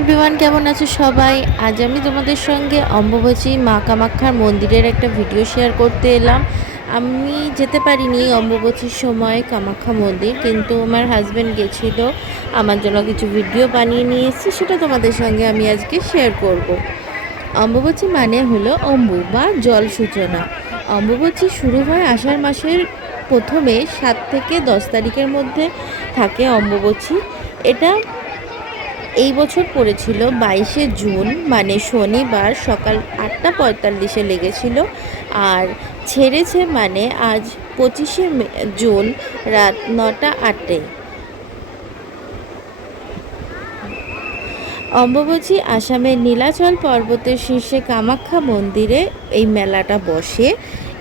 Everyone, কেমন আছো সবাই? আজ আমি তোমাদের সঙ্গে অম্বুবাচী মা কামাখ্যার মন্দিরের একটা ভিডিও শেয়ার করতে এলাম। আমি যেতে পারিনি অম্বুবাচীর সময় কামাখ্যা মন্দির, কিন্তু আমার হাজব্যান্ড গেছিল, আমার জন্য কিছু ভিডিও বানিয়ে নিয়ে এসেছি, সেটা তোমাদের সঙ্গে আমি আজকে শেয়ার করব। অম্বুবাচী মানে হলো অম্বু বা জল সূচনা। অম্বুবাচী শুরু হয় আষাঢ় মাসের প্রথমে 7 থেকে 10 তারিখের মধ্যে থাকে অম্বুবাচী। এটা এই বছর পড়েছিল 22শে জুন, মানে শনিবার সকাল 8:45-এ লেগেছিল। আর ছেড়েছে মানে আজ 25শে জুন রাত 9:08-এ। অম্বুবাচী আসামের নীলাচল পর্বতের শীর্ষে কামাখ্যা মন্দিরে এই মেলাটা বসে।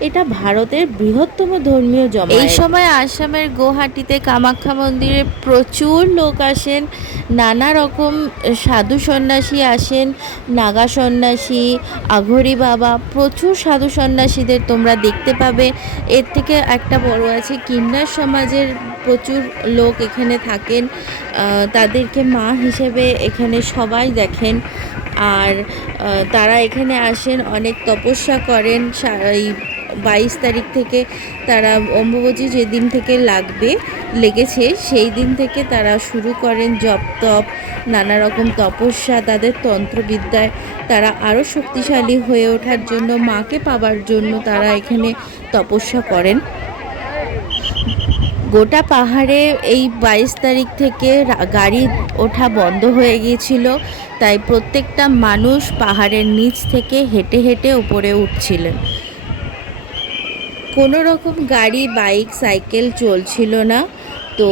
এটা ভারতের বৃহত্তম ধর্মীয় জমায়েত। এই সময় আসামের গুয়াহাটিতে কামাখ্যা মন্দিরে প্রচুর লোক আসেন। নানা রকম সাধু সন্ন্যাসী আসেন, নাগা সন্ন্যাসী, আঘরি বাবা, প্রচুর সাধু সন্ন্যাসীদের তোমরা দেখতে পাবে। এর থেকে একটা বড় আছে, কিন্নার সমাজের প্রচুর লোক এখানে থাকেন, তাদেরকে মা হিসেবে এখানে সবাই দেখেন। আর তারা এখানে আসেন, অনেক তপস্যা করেন। এই 22 তারিখ থেকে তারা অম্বুবাচী যেদিন থেকে লেগেছে সেই দিন থেকে তারা শুরু করেন জপ তপ, নানা রকম তপস্যা। তাদের তন্ত্রবিদ্যায় তারা আরও শক্তিশালী হয়ে ওঠার জন্য, মাকে পাওয়ার জন্য তারা এখানে তপস্যা করেন। গোটা পাহাড়ে এই 22 তারিখ থেকে গাড়ি ওঠা বন্ধ হয়ে গিয়েছিল, তাই প্রত্যেকটা মানুষ পাহাড়ের নিচ থেকে হেঁটে হেঁটে উপরে উঠছিলেন। কোনো রকম গাড়ি, বাইক, সাইকেল চলছিল না। তো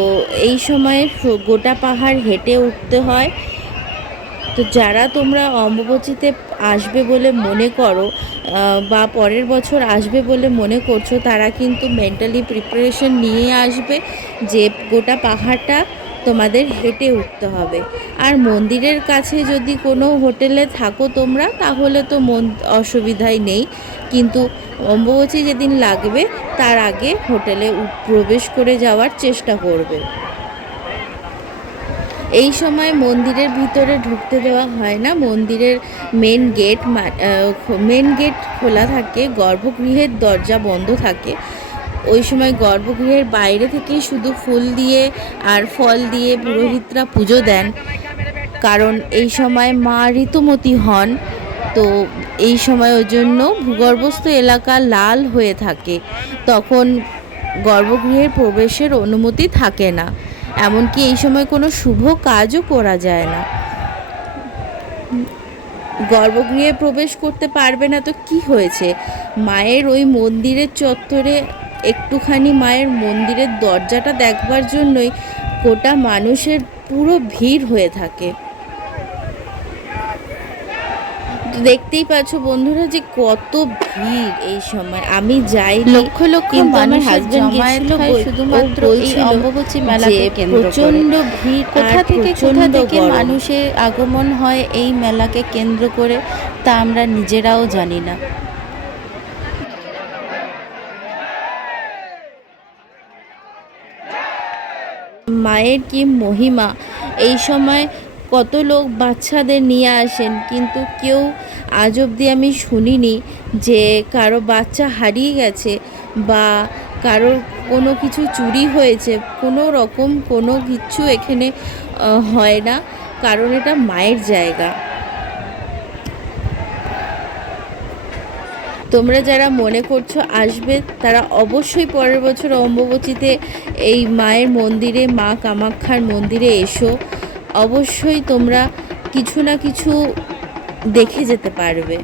এই সময় গোটা পাহাড় হেঁটে উঠতে হয়। তো যারা তোমরা অম্বুবাচীতে আসবে বলে মনে করো বা পরের বছর আসবে বলে মনে করছো, তারা কিন্তু মেন্টালি প্রিপারেশন নিয়ে আসবে যে গোটা পাহাড়টা তোমাদের হেঁটে উঠতে হবে। আর মন্দিরের কাছে যদি কোনো হোটেলে থাকো তোমরা, তাহলে তো অসুবিধাই নেই, কিন্তু অম্বুবাচী যেদিন লাগবে তার আগে হোটেলে প্রবেশ করে যাওয়ার চেষ্টা করবে। এই সময় মন্দিরের ভিতরে ঢুকতে দেওয়া হয় না। মন্দিরের মেন গেট খোলা থাকে, গর্ভগৃহের দরজা বন্ধ থাকে। ওই সময় গর্ভগৃহের বাইরে থেকেই শুধু ফুল দিয়ে আর ফল দিয়ে পুরোহিতরা পুজো দেন, কারণ এই সময় মা ঋতুমতী হন। তো এই সময় ওই জন্য ভূগর্ভস্থ এলাকা লাল হয়ে থাকে, তখন গর্ভগৃহের প্রবেশের অনুমতি থাকে না। এমনকি এই সময় কোনো শুভ কাজও করা যায় না। গর্ভগৃহে প্রবেশ করতে পারবে না তো কি হয়েছে, মায়ের ওই মন্দিরের চত্বরে একটুখানি মায়ের মন্দিরের দরজাটা দেখবার জন্যই গোটা মানুষের পুরো ভিড় হয়ে থাকে। দেখতেই পাচ্ছ বন্ধুরা যে কত ভিড় এই সময়। আমি যাই, লক্ষ লক্ষ মানুষ জমায়েত হয় শুধুমাত্র এই অম্বুবাচী মেলাকে কেন্দ্র করে। প্রচণ্ড ভিড়, কোথা থেকে মানুষের আগমন হয় এই মেলাকে কেন্দ্র করে, তা আমরা নিজেরাও জানি না। মায়ের কি মহিমা! এই সময় কত লোক বাচ্চাদের নিয়ে আসেন, কিন্তু কেউ আজ অবধি আমি শুনিনি যে কারো বাচ্চা হারিয়ে গেছে বা কারোর কোনো কিছু চুরি হয়েছে। কোনো রকম কোনো কিছু এখানে হয় না, কারণ এটা মায়ের জায়গা। তোমরা যারা মনে করছো আসবে, তারা অবশ্যই পরের বছর অম্বুবাচীতে এই মায়ের মন্দিরে, মা কামাখ্যার মন্দিরে এসো। অবশ্যই তোমরা কিছু না কিছু দেখে যেতে পারবে।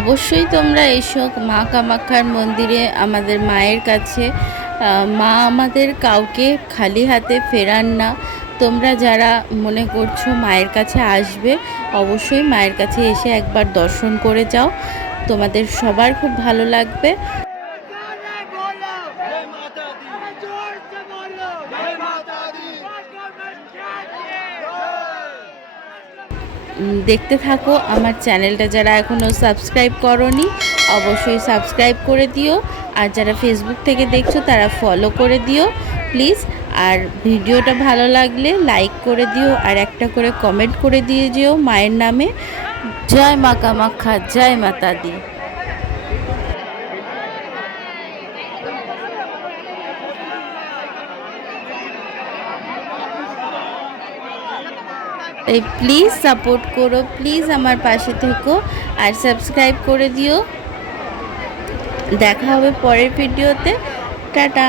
অবশ্যই তোমরা এসো মা কামাখ্যার মন্দিরে, আমাদের মায়ের কাছে। মা আমাদের কাউকে খালি হাতে ফেরান না। তোমরা যারা মনে করছো মায়ের কাছে আসবে, অবশ্যই মায়ের কাছে এসে একবার দর্শন করে যাও, তোমাদের সবার খুব ভালো লাগবে। দেখতে থাকো আমার চ্যানেলটা, যারা এখনও সাবস্ক্রাইব করোনি অবশ্যই সাবস্ক্রাইব করে দিও, আর যারা ফেসবুক থেকে দেখছো তারা ফলো করে দিও প্লিজ। আর ভিডিওটা ভালো লাগলে লাইক করে দিও, আর একটা করে কমেন্ট করে দিয়ে যেও মায়ের নামে। জয় মা কামাখ্যা, জয় মাতা দি। তাই প্লিজ সাপোর্ট করো, প্লিজ আমার পাশে থেকো আর সাবস্ক্রাইব করে দিও। দেখা হবে পরের ভিডিওতে। টাটা।